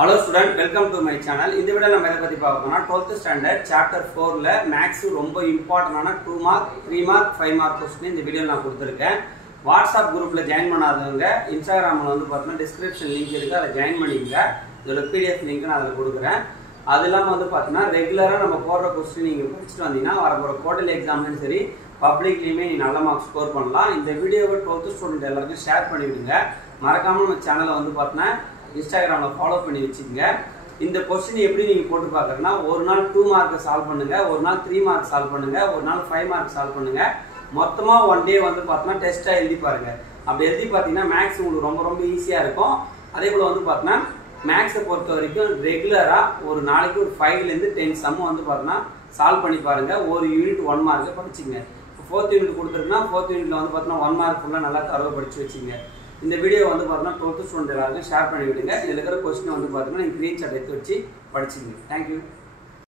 Hello student, welcome to my channel. In this video we will talk 12th standard chapter 4 la maths ரொம்ப இம்பார்ட்டன்டான 2 mark 3 mark 5 mark question இந்த வீடியோல நான் கொடுத்திருக்கேன். WhatsApp குரூப்ல join பண்ணாதவங்க Instagramல வந்து பார்த்தா டிஸ்கிரிப்ஷன் லிங்க் இருக்கு, அத ஜாயின் பண்ணிக்கங்க. இதோட PDF லிங்க் நான் அதல கொடுக்கிறேன். அதெல்லாம் வந்து பார்த்தா ரெகுலரா நம்ம போடுற क्वेश्चन நீங்க படிச்சிட்டு வந்தீங்கன்னா வரப்போற குவார்ட்டர்லி எக்ஸாம்லயும் சரி பப்ளிக்லயுமே நீ நல்ல மார்க் ஸ்கோர் பண்ணலாம். இந்த வீடியோவை 12th ஸ்டூடண்ட் எல்லாருக்கும் ஷேர் பண்ணி விடுங்க. மறக்காம நம்ம சேனலை வந்து பார்த்தா Instagramல ஃபாலோ பண்ணி வச்சுக்கங்க. இந்த क्वेश्चन எப்படி நீங்க போட்டு பார்க்கறனா ஒரு நாள் 2 மார்க் சால்வ் பண்ணுங்க, ஒரு நாள் 3 மார்க் சால்வ் பண்ணுங்க, ஒரு நாள் 5 மார்க் சால்வ் பண்ணுங்க. மொத்தமா ஒன் டே வந்து பார்த்தா டெஸ்டா எழுதி பாருங்க. அப்படி எழுதி பாத்தீங்கன்னா மேத்ஸ் உங்களுக்கு ரொம்ப ஈஸியா இருக்கும். அதே போல வந்து பார்த்தா மேத்ஸை பொறுத்த வரைக்கும் ரெகுலரா ஒரு நாளைக்கு ஒரு 5 ல இருந்து 10 சம் வந்து பார்த்தா சால்வ் பண்ணி பாருங்க. ஒரு யூனிட் 1 மார்க் படிச்சுங்க. 4th யூனிட் கொடுத்துருக்குன்னா 4th யூனிட்ல வந்து பார்த்தா 1 மார்க் ஃபுல்லா நல்லா தரவா படிச்சு வச்சுங்க. இந்த வீடியோ வந்து பார்த்தா 12th ஸ்டூடண்ட் எல்லாருக்கும் ஷேர் பண்ணி விடுங்க. இதுல இருக்கிற क्वेश्चन வந்து பார்த்தீங்கன்னா நீங்க ஸ்கிரீன்ஷாட் எடுத்து வச்சு படிச்சுங்க. Thank you.